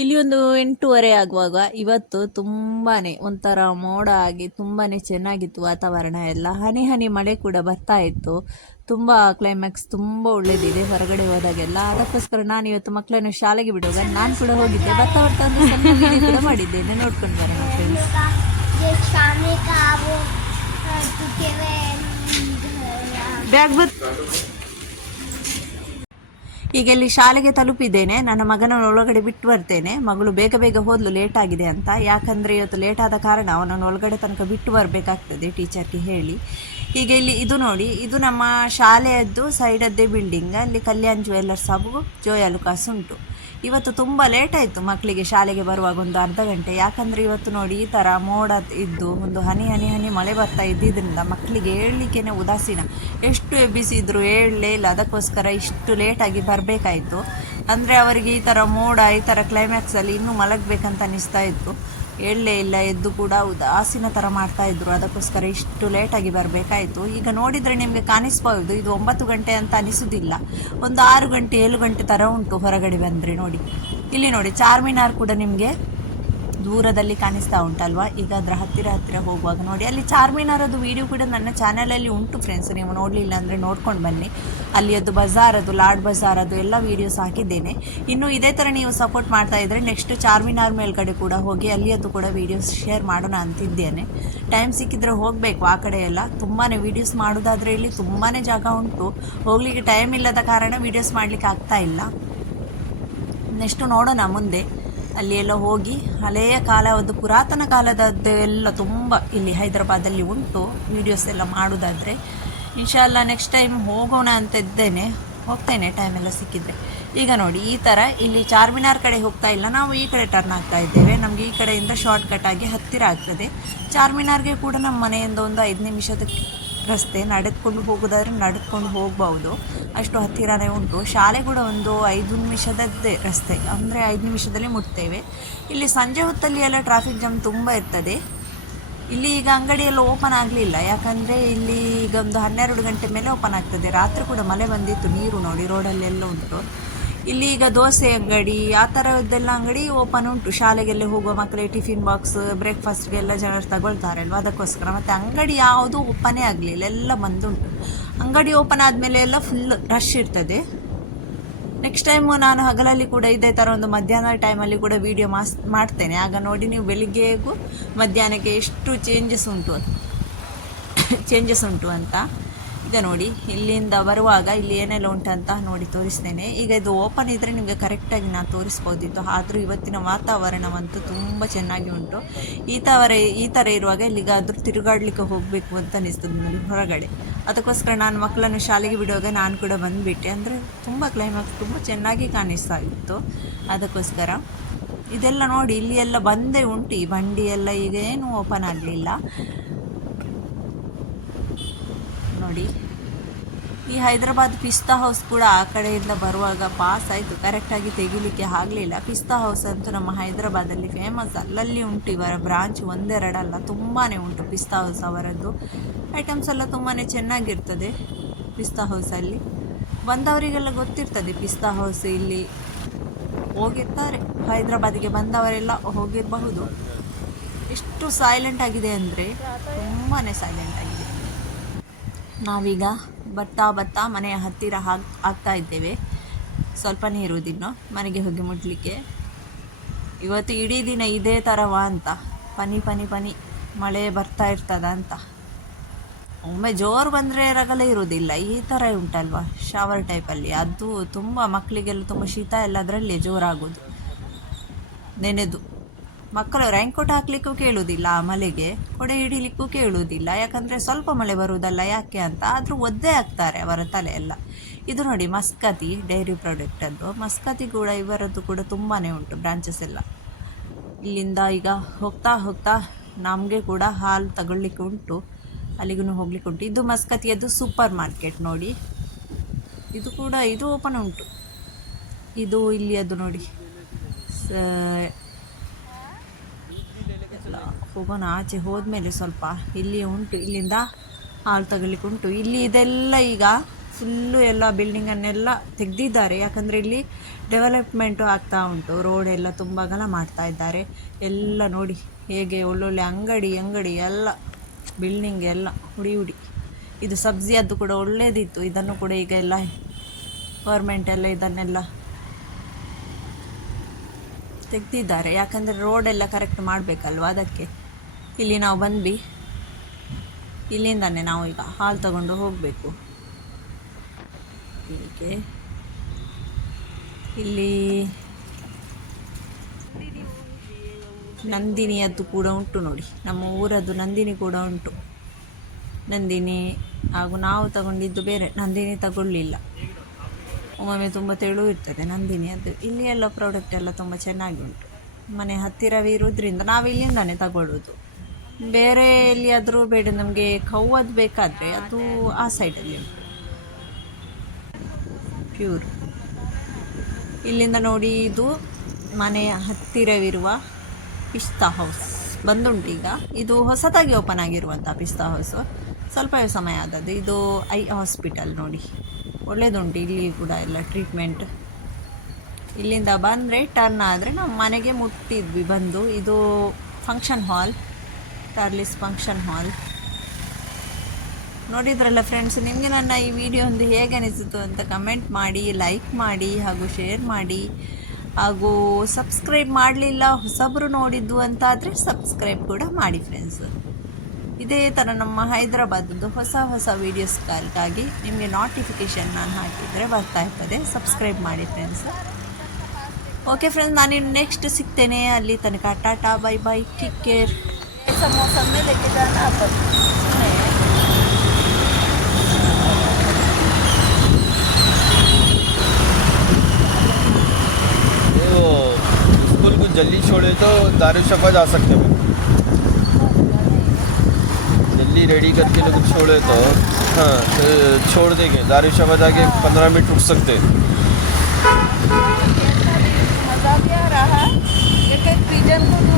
ಇಲ್ಲಿ ಒಂದು 8:30 ಆಗುವಾಗ ಇವತ್ತು ತುಂಬಾನೇ ಒಂಥರ ಮೋಡ ಆಗಿ ತುಂಬಾನೇ ಚೆನ್ನಾಗಿತ್ತು ವಾತಾವರಣ ಎಲ್ಲ. ಹನಿ ಹನಿ ಮಳೆ ಕೂಡ ಬರ್ತಾ ಇತ್ತು. ತುಂಬಾ ಕ್ಲೈಮ್ಯಾಕ್ಸ್ ತುಂಬಾ ಒಳ್ಳೇದಿದೆ ಹೊರಗಡೆ ಹೋದಾಗೆಲ್ಲ. ಅದಕ್ಕೋಸ್ಕರ ನಾನು ಇವತ್ತು ಮಕ್ಕಳನ್ನು ಶಾಲೆಗೆ ಬಿಡುವಾಗ ನಾನು ಕೂಡ ಹೋಗಿದ್ದೆ. ಬರ್ತಾ ಬರ್ತಾ ಒಂದು ಸಣ್ಣ ವಿಡಿಯೋ ಕೂಡ ಮಾಡಿದ್ದೇನೆ, ನೋಡ್ಕೊಂಡು ಬರೋಣ ಫ್ರೆಂಡ್ಸ್. ಬ್ಯಾಗ್ ಈಗ ಇಲ್ಲಿ ಶಾಲೆಗೆ ತಲುಪಿದ್ದೇನೆ. ನನ್ನ ಮಗನನ್ನು ಒಳಗಡೆ ಬಿಟ್ಟು ಬರ್ತೇನೆ. ಮಗಳು ಬೇಗ ಬೇಗ ಹೋದ್ಲು, ಲೇಟ್ ಆಗಿದೆ ಅಂತ. ಯಾಕಂದರೆ ಇವತ್ತು ಲೇಟ್ ಆದ ಕಾರಣ ಅವನನ್ನು ಒಳಗಡೆ ತನಕ ಬಿಟ್ಟು ಬರಬೇಕಾಗ್ತದೆ ಟೀಚರ್ಗೆ ಹೇಳಿ. ಈಗ ಇಲ್ಲಿ ಇದು ನೋಡಿ, ಇದು ನಮ್ಮ ಶಾಲೆಯದ್ದು ಸೈಡದ್ದೇ ಬಿಲ್ಡಿಂಗ್. ಅಲ್ಲಿ ಕಲ್ಯಾಣ್ ಜ್ಯುವೆಲ್ಲರ್ಸ್ ಹಾಗೂ ಜೋಯಾ ಲುಕಾಸ್ ಉಂಟು. ಇವತ್ತು ತುಂಬ ಲೇಟ್ ಆಯಿತು ಮಕ್ಕಳಿಗೆ ಶಾಲೆಗೆ ಬರುವಾಗ ಒಂದು ಅರ್ಧ ಗಂಟೆ. ಯಾಕಂದರೆ ಇವತ್ತು ನೋಡಿ ಈ ಥರ ಮೋಡ ಇದ್ದು ಒಂದು ಹನಿ ಹನಿ ಹನಿ ಮಳೆ ಬರ್ತಾ ಇದ್ದಿದ್ದರಿಂದ ಮಕ್ಕಳಿಗೆ ಹೇಳಲಿಕ್ಕೇ ಉದಾಸೀನ. ಎಷ್ಟು ಎಬ್ಬಿಸಿದ್ರು ಹೇಳಲೇ ಇಲ್ಲ. ಅದಕ್ಕೋಸ್ಕರ ಇಷ್ಟು ಲೇಟಾಗಿ ಬರಬೇಕಾಯಿತು. ಅಂದರೆ ಅವರಿಗೆ ಈ ಥರ ಮೋಡ ಈ ಥರ ಕ್ಲೈಮ್ಯಾಕ್ಸಲ್ಲಿ ಇನ್ನೂ ಮಲಗಬೇಕಂತ ಅನ್ನಿಸ್ತಾ ಇತ್ತು. ಹೇಳಲೇ ಇಲ್ಲ, ಎದ್ದು ಕೂಡ ಉದಾಸೀನ ಥರ ಮಾಡ್ತಾಯಿದ್ರು. ಅದಕ್ಕೋಸ್ಕರ ಇಷ್ಟು ಲೇಟಾಗಿ ಬರಬೇಕಾಯಿತು. ಈಗ ನೋಡಿದರೆ ನಿಮಗೆ ಕಾಣಿಸ್ಬೋದು, ಇದು 9 ಗಂಟೆ ಅಂತ ಅನಿಸೋದಿಲ್ಲ. ಒಂದು 6 ಗಂಟೆ 7 ಗಂಟೆ ಥರ ಉಂಟು ಹೊರಗಡೆ ಬಂದರೆ. ನೋಡಿ ಇಲ್ಲಿ ನೋಡಿ, ಚಾರ್ಮಿನಾರ್ ಕೂಡ ನಿಮಗೆ ದೂರದಲ್ಲಿ ಕಾಣಿಸ್ತಾ ಉಂಟಲ್ವಾ. ಈಗ ಅದರ ಹತ್ತಿರ ಹೋಗುವಾಗ ನೋಡಿ, ಅಲ್ಲಿ ಚಾರ್ಮಿನಾರದ್ದು ವಿಡಿಯೋ ಕೂಡ ನನ್ನ ಚಾನಲಲ್ಲಿ ಉಂಟು ಫ್ರೆಂಡ್ಸ್. ನೀವು ನೋಡಲಿಲ್ಲ ಅಂದರೆ ನೋಡ್ಕೊಂಡು ಬನ್ನಿ. ಅಲ್ಲಿ ಅದು ಬಜಾರದು, ಲಾಡ್ ಬಜಾರದು ಎಲ್ಲ ವೀಡಿಯೋಸ್ ಹಾಕಿದ್ದೇನೆ. ಇನ್ನು ಇದೇ ಥರ ನೀವು ಸಪೋರ್ಟ್ ಮಾಡ್ತಾ ಇದ್ದರೆ ನೆಕ್ಸ್ಟ್ ಚಾರ್ಮಿನಾರ್ ಮೇಲ್ಗಡೆ ಕೂಡ ಹೋಗಿ ಅಲ್ಲಿಯದ್ದು ಕೂಡ ವೀಡಿಯೋಸ್ ಶೇರ್ ಮಾಡೋಣ ಅಂತಿದ್ದೇನೆ. ಟೈಮ್ ಸಿಕ್ಕಿದ್ರೆ ಹೋಗಬೇಕು ಆ ಕಡೆ ಎಲ್ಲ. ತುಂಬಾ ವೀಡಿಯೋಸ್ ಮಾಡೋದಾದರೆ ಇಲ್ಲಿ ತುಂಬಾ ಜಾಗ ಉಂಟು. ಹೋಗಲಿಕ್ಕೆ ಟೈಮ್ ಇಲ್ಲದ ಕಾರಣ ವೀಡಿಯೋಸ್ ಮಾಡಲಿಕ್ಕೆ ಆಗ್ತಾ ಇಲ್ಲ. ನೆಕ್ಸ್ಟ್ ನೋಡೋಣ ಮುಂದೆ. ಅಲ್ಲಿ ಎಲ್ಲ ಹೋಗಿ ಹಳೆಯ ಕಾಲದ್ದು, ಪುರಾತನ ಕಾಲದದ್ದು ಎಲ್ಲ ತುಂಬ ಇಲ್ಲಿ ಹೈದರಾಬಾದಲ್ಲಿ ಉಂಟು. ವೀಡಿಯೋಸ್ ಎಲ್ಲ ಮಾಡೋದಾದರೆ ಇನ್ಶಾಲ್ಲ ನೆಕ್ಸ್ಟ್ ಟೈಮ್ ಹೋಗೋಣ ಅಂತ ಇದ್ದೇನೆ. ಹೋಗ್ತೇನೆ ಟೈಮ್ ಎಲ್ಲ ಸಿಕ್ಕಿದ್ರೆ. ಈಗ ನೋಡಿ ಈ ಥರ ಇಲ್ಲಿ ಚಾರ್ಮಿನಾರ್ ಕಡೆ ಹೋಗ್ತಾ ಇಲ್ಲ, ನಾವು ಈ ಕಡೆ ಟರ್ನ್ ಆಗ್ತಾ ಇದ್ದೇವೆ. ನಮಗೆ ಈ ಕಡೆಯಿಂದ ಶಾರ್ಟ್ ಕಟ್ ಆಗಿ ಹತ್ತಿರ ಆಗ್ತದೆ. ಚಾರ್ಮಿನಾರ್ಗೆ ಕೂಡ ನಮ್ಮ ಮನೆಯಿಂದ ಒಂದು 5 ನಿಮಿಷದ ರಸ್ತೆ. ನಡೆದುಕೊಂಡು ಹೋಗೋದಾದ್ರೆ ನಡೆದುಕೊಂಡು ಹೋಗ್ಬೋದು, ಅಷ್ಟು ಹತ್ತಿರನೇ ಉಂಟು. ಶಾಲೆ ಕೂಡ ಒಂದು 5 ನಿಮಿಷದದ್ದೇ ರಸ್ತೆ, ಅಂದರೆ 5 ನಿಮಿಷದಲ್ಲಿ ಮುಟ್ತೇವೆ. ಇಲ್ಲಿ ಸಂಜೆ ಹೊತ್ತಲ್ಲಿ ಎಲ್ಲ ಟ್ರಾಫಿಕ್ ಜಾಮ್ ತುಂಬ ಇರ್ತದೆ. ಇಲ್ಲಿ ಈಗ ಅಂಗಡಿ ಎಲ್ಲ ಓಪನ್ ಆಗಲಿಲ್ಲ, ಯಾಕಂದರೆ ಇಲ್ಲಿ ಈಗ ಒಂದು 12 ಗಂಟೆ ಮೇಲೆ ಓಪನ್ ಆಗ್ತದೆ. ರಾತ್ರಿ ಕೂಡ ಮಳೆ ಬಂದಿತ್ತು, ನೀರು ನೋಡಿ ರೋಡಲ್ಲೆಲ್ಲ ಉಂಟು. ಇಲ್ಲಿ ಈಗ ದೋಸೆ ಅಂಗಡಿ ಆ ಥರದ್ದೆಲ್ಲ ಅಂಗಡಿ ಓಪನ್ ಉಂಟು. ಶಾಲೆಗೆಲ್ಲ ಹೋಗುವ ಮಕ್ಕಳಿಗೆ ಟಿಫಿನ್ ಬಾಕ್ಸ್, ಬ್ರೇಕ್ಫಾಸ್ಟ್ಗೆಲ್ಲ ಜನರು ತಗೊಳ್ತಾರಲ್ವ, ಅದಕ್ಕೋಸ್ಕರ. ಮತ್ತು ಅಂಗಡಿ ಯಾವುದು ಓಪನೇ ಆಗಲಿಲ್ಲ, ಎಲ್ಲ ಬಂದುಂಟು. ಅಂಗಡಿ ಓಪನ್ ಆದಮೇಲೆ ಎಲ್ಲ ಫುಲ್ ರಶ್ ಇರ್ತದೆ. ನೆಕ್ಸ್ಟ್ ಟೈಮು ನಾನು ಹಗಲಲ್ಲಿ ಕೂಡ ಇದೇ ಥರ ಒಂದು ಮಧ್ಯಾಹ್ನ ಟೈಮಲ್ಲಿ ಕೂಡ ವೀಡಿಯೋ ಮಾಡ್ತೇನೆ. ಆಗ ನೋಡಿ ನೀವು ಬೆಳಿಗ್ಗೆಗೂ ಮಧ್ಯಾಹ್ನಕ್ಕೆ ಎಷ್ಟು ಚೇಂಜಸ್ ಉಂಟು ಅಂತ. ಈಗ ನೋಡಿ ಇಲ್ಲಿಂದ ಬರುವಾಗ ಇಲ್ಲಿ ಏನೆಲ್ಲ ಉಂಟಂತ ನೋಡಿ ತೋರಿಸ್ತೇನೆ. ಈಗ ಇದು ಓಪನ್ ಇದ್ದರೆ ನಿಮಗೆ ಕರೆಕ್ಟಾಗಿ ನಾನು ತೋರಿಸ್ಬೋದಿತ್ತು. ಆದರೂ ಇವತ್ತಿನ ವಾತಾವರಣವಂತೂ ತುಂಬ ಚೆನ್ನಾಗಿ ಉಂಟು. ಈ ಥರ ಇರುವಾಗ ಇಲ್ಲಿಗಾದರೂ ತಿರುಗಾಡಲಿಕ್ಕೆ ಹೋಗಬೇಕು ಅಂತ ಅನಿಸ್ತದೆ ನನಗೆ ಹೊರಗಡೆ. ಅದಕ್ಕೋಸ್ಕರ ನಾನು ಮಕ್ಕಳನ್ನು ಶಾಲೆಗೆ ಬಿಡುವಾಗ ನಾನು ಕೂಡ ಬಂದುಬಿಟ್ಟೆ. ಅಂದರೆ ತುಂಬ ಕ್ಲೈಮ್ಯಾಕ್ಸ್ ತುಂಬ ಚೆನ್ನಾಗಿ ಕಾಣಿಸ್ತಾ ಇತ್ತು. ಅದಕ್ಕೋಸ್ಕರ ಇದೆಲ್ಲ ನೋಡಿ ಇಲ್ಲಿ ಎಲ್ಲ ಬಂದೇ ಉಂಟು. ಈ ಬಂಡಿ ಎಲ್ಲ ಈಗ ಏನು ಓಪನ್ ಆಗಲಿಲ್ಲ ನೋಡಿ. ಈ ಹೈದರಾಬಾದ್ ಪಿಸ್ತಾ ಹೌಸ್ ಕೂಡ ಆ ಕಡೆಯಿಂದ ಬರುವಾಗ ಪಾಸ್ ಆಯಿತು, ಕರೆಕ್ಟಾಗಿ ತೆಗಿಲಿಕ್ಕೆ ಆಗಲಿಲ್ಲ. ಪಿಸ್ತಾ ಹೌಸ್ ಅಂತೂ ನಮ್ಮ ಹೈದರಾಬಾದಲ್ಲಿ ಫೇಮಸ್, ಅಲ್ಲಲ್ಲಿ ಉಂಟು. ಇವರ ಬ್ರಾಂಚ್ 1-2 ಅಲ್ಲ, ತುಂಬಾ ಉಂಟು ಪಿಸ್ತಾ ಹೌಸ್. ಅವರದ್ದು ಐಟಮ್ಸ್ ಎಲ್ಲ ತುಂಬಾ ಚೆನ್ನಾಗಿರ್ತದೆ ಪಿಸ್ತಾ ಹೌಸಲ್ಲಿ. ಬಂದವರಿಗೆಲ್ಲ ಗೊತ್ತಿರ್ತದೆ ಪಿಸ್ತಾ ಹೌಸ್, ಇಲ್ಲಿ ಹೋಗಿರ್ತಾರೆ. ಹೈದರಾಬಾದಿಗೆ ಬಂದವರೆಲ್ಲ ಹೋಗಿರಬಹುದು. ಎಷ್ಟು ಸೈಲೆಂಟ್ ಆಗಿದೆ ಅಂದರೆ ತುಂಬಾ ಸೈಲೆಂಟ್ ಆಗಿದೆ. ನಾವೀಗ ಬರ್ತಾ ಮನೆಯ ಹತ್ತಿರ ಆಗ್ತಾ ಇದ್ದೇವೆ. ಸ್ವಲ್ಪನೇ ಇರುವುದಿನ್ನು ಮನೆಗೆ ಹೋಗಿ ಮುಟ್ಲಿಕ್ಕೆ. ಇವತ್ತು ಇಡೀ ದಿನ ಇದೇ ಥರವ ಅಂತ, ಪನಿ ಮಳೆ ಬರ್ತಾ ಇರ್ತದ ಅಂತ. ಒಮ್ಮೆ ಜೋರು ಬಂದರೆ ರಗಲೆ ಇರುವುದಿಲ್ಲ, ಈ ಥರ ಉಂಟಲ್ವ ಶವರ್ ಟೈಪಲ್ಲಿ. ಅದು ತುಂಬ ಮಕ್ಕಳಿಗೆಲ್ಲ ತುಂಬ ಶೀತ ಎಲ್ಲ ಅದರಲ್ಲೇ ಜೋರಾಗೋದು. ನೆನೆದು ಮಕ್ಕಳು ರೈನ್ಕೋಟ್ ಹಾಕ್ಲಿಕ್ಕೂ ಕೇಳುವುದಿಲ್ಲ, ಆ ಮಳೆಗೆ ಕೊಡೆ ಹಿಡಿಲಿಕ್ಕೂ ಕೇಳುವುದಿಲ್ಲ. ಯಾಕಂದರೆ ಸ್ವಲ್ಪ ಮಳೆ ಬರುವುದಲ್ಲ ಯಾಕೆ ಅಂತ. ಆದರೂ ಒದ್ದೆ ಆಗ್ತಾರೆ ಅವರ ತಲೆ ಎಲ್ಲ. ಇದು ನೋಡಿ ಮಸ್ಕತಿ ಡೈರಿ ಪ್ರಾಡಕ್ಟದ್ದು. ಮಸ್ಕತಿ ಕೂಡ ಇವರದ್ದು ಕೂಡ ತುಂಬಾ ಉಂಟು ಬ್ರಾಂಚಸ್ ಎಲ್ಲ. ಇಲ್ಲಿಂದ ಈಗ ಹೋಗ್ತಾ ನಮಗೆ ಕೂಡ ಹಾಲು ತಗೊಳ್ಳಿಕ್ಕೆ ಉಂಟು, ಅಲ್ಲಿಗೂ ಹೋಗ್ಲಿಕ್ಕೆ ಉಂಟು. ಇದು ಮಸ್ಕತಿಯದ್ದು ಸೂಪರ್ ಮಾರ್ಕೆಟ್ ನೋಡಿ. ಇದು ಓಪನ್ ಉಂಟು. ಇದು ಇಲ್ಲಿ ಅದು ನೋಡಿ ಹೋಗೋಣ. ಆಚೆ ಹೋದ್ಮೇಲೆ ಸ್ವಲ್ಪ ಇಲ್ಲಿ ಉಂಟು, ಇಲ್ಲಿಂದ ಹಾಲು ತಗೊಳ್ಳಿಕ್ಕೆ ಉಂಟು. ಇಲ್ಲಿ ಇದೆಲ್ಲ ಈಗ ಫುಲ್ಲು ಎಲ್ಲ ಬಿಲ್ಡಿಂಗನ್ನೆಲ್ಲ ತೆಗೆದಿದ್ದಾರೆ. ಯಾಕಂದರೆ ಇಲ್ಲಿ ಡೆವಲಪ್ಮೆಂಟು ಆಗ್ತಾ ಉಂಟು, ರೋಡ್ ಎಲ್ಲ ತುಂಬ ಅಗಲ ಮಾಡ್ತಾ ಇದ್ದಾರೆ. ಎಲ್ಲ ನೋಡಿ ಹೇಗೆ ಒಳ್ಳೊಳ್ಳೆ ಅಂಗಡಿ ಎಲ್ಲ ಬಿಲ್ಡಿಂಗ್ ಎಲ್ಲ ಹುಡಿ. ಇದು ಸಬ್ಜಿಯದ್ದು ಕೂಡ ಒಳ್ಳೇದಿತ್ತು, ಇದನ್ನು ಕೂಡ ಈಗ ಎಲ್ಲ ಗೌರ್ಮೆಂಟ್ ಎಲ್ಲ ಇದನ್ನೆಲ್ಲ ತೆಗೆದಿದ್ದಾರೆ. ಯಾಕಂದರೆ ರೋಡೆಲ್ಲ ಕರೆಕ್ಟ್ ಮಾಡಬೇಕಲ್ವ, ಅದಕ್ಕೆ. ಇಲ್ಲಿ ನಾವು ಬಂದ್ವಿ, ಇಲ್ಲಿಂದಾನೆ ನಾವು ಈಗ ಹಾಲು ತಗೊಂಡು ಹೋಗಬೇಕು. ಹೀಗೆ ಇಲ್ಲಿ ನಂದಿನಿಯದ್ದು ಕೂಡ ಉಂಟು ನೋಡಿ, ನಮ್ಮ ಊರದ್ದು ನಂದಿನಿ ಕೂಡ ಉಂಟು. ನಂದಿನಿ ಹಾಗೂ ನಾವು ತಗೊಂಡಿದ್ದು ಬೇರೆ, ನಂದಿನಿ ತಗೊಳ್ಳಿಲ್ಲ. ಒಮ್ಮೊಮ್ಮೆ ತುಂಬ ತೆಳು ಇರ್ತದೆ ನಂದಿನಿಯದ್ದು. ಇಲ್ಲಿ ಎಲ್ಲ ಪ್ರಾಡಕ್ಟ್ ಎಲ್ಲ ತುಂಬ ಚೆನ್ನಾಗಿ ಉಂಟು. ಮನೆ ಹತ್ತಿರವೇ ಇರೋದ್ರಿಂದ ನಾವು ಇಲ್ಲಿಂದಾನೆ ತಗೊಳ್ಳೋದು. ಬೇರೆ ಎಲ್ಲಿಯಾದರೂ ಬೇಡ, ನಮಗೆ ಕೌವದ್ದು ಬೇಕಾದರೆ ಅದು ಆ ಸೈಡಲ್ಲಿ ಉಂಟು, ಪ್ಯೂರ್. ಇಲ್ಲಿಂದ ನೋಡಿ, ಇದು ಮನೆಯ ಹತ್ತಿರವಿರುವ ಪಿಸ್ತಾ ಹೌಸ್ ಬಂದುಂಟು ಈಗ. ಇದು ಹೊಸದಾಗಿ ಓಪನ್ ಆಗಿರುವಂಥ ಪಿಸ್ತಾ ಹೌಸು, ಸ್ವಲ್ಪವೇ ಸಮಯ ಆದದ್ದು. ಇದು ಐ ಹಾಸ್ಪಿಟಲ್ ನೋಡಿ, ಒಳ್ಳೆಯದುಂಟು ಇಲ್ಲಿ ಕೂಡ ಎಲ್ಲ ಟ್ರೀಟ್ಮೆಂಟ್. ಇಲ್ಲಿಂದ ಬಂದರೆ ಟರ್ನ್ ಆದರೆ ನಾವು ಮನೆಗೆ ಮುಟ್ಟಿದ್ವಿ ಬಂದು. ಇದು ಫಂಕ್ಷನ್ ಹಾಲ್, ಟಾರ್ಲಿಸ್ ಫಂಕ್ಷನ್ ಹಾಲ್. ನೋಡಿದ್ರಲ್ಲ ಫ್ರೆಂಡ್ಸ್, ನಿಮಗೆ ನನ್ನ ಈ ವಿಡಿಯೋ ಒಂದು ಹೇಗೆ ಅನಿಸಿತು ಅಂತ ಕಮೆಂಟ್ ಮಾಡಿ, ಲೈಕ್ ಮಾಡಿ ಹಾಗೂ ಶೇರ್ ಮಾಡಿ. ಹಾಗೂ ಸಬ್ಸ್ಕ್ರೈಬ್ ಮಾಡಲಿಲ್ಲ ಹೊಸಬರು ನೋಡಿದ್ದು ಅಂತಾದರೆ ಸಬ್ಸ್ಕ್ರೈಬ್ ಕೂಡ ಮಾಡಿ ಫ್ರೆಂಡ್ಸ್. ಇದೇ ಥರ ನಮ್ಮ ಹೈದರಾಬಾದದ್ದು ಹೊಸ ವೀಡಿಯೋಸ್ಗಳಿಗಾಗಿ ನಿಮಗೆ ನೋಟಿಫಿಕೇಷನ್ ನಾನು ಹಾಕಿದರೆ ಬರ್ತಾ ಇರ್ತದೆ. ಸಬ್ಸ್ಕ್ರೈಬ್ ಮಾಡಿ ಫ್ರೆಂಡ್ಸ್. ಓಕೆ ಫ್ರೆಂಡ್ಸ್, ನಾನಿನ್ನು ನೆಕ್ಸ್ಟ್ ಸಿಗ್ತೇನೆ. ಅಲ್ಲಿ ತನಕ Tata, bye bye, take care. Samosa ಮೇಲೆ स्कूल को जल्दी छोड़े तो दारुशफा जा सकते हैं, जल्दी रेडी करके लोग छोड़े तो हाँ तो छोड़ देंगे, दारुशफा जाके 15 मिनट रुक सकते हैं. मज़ा भी आ रहा है, लेकिन पिजन को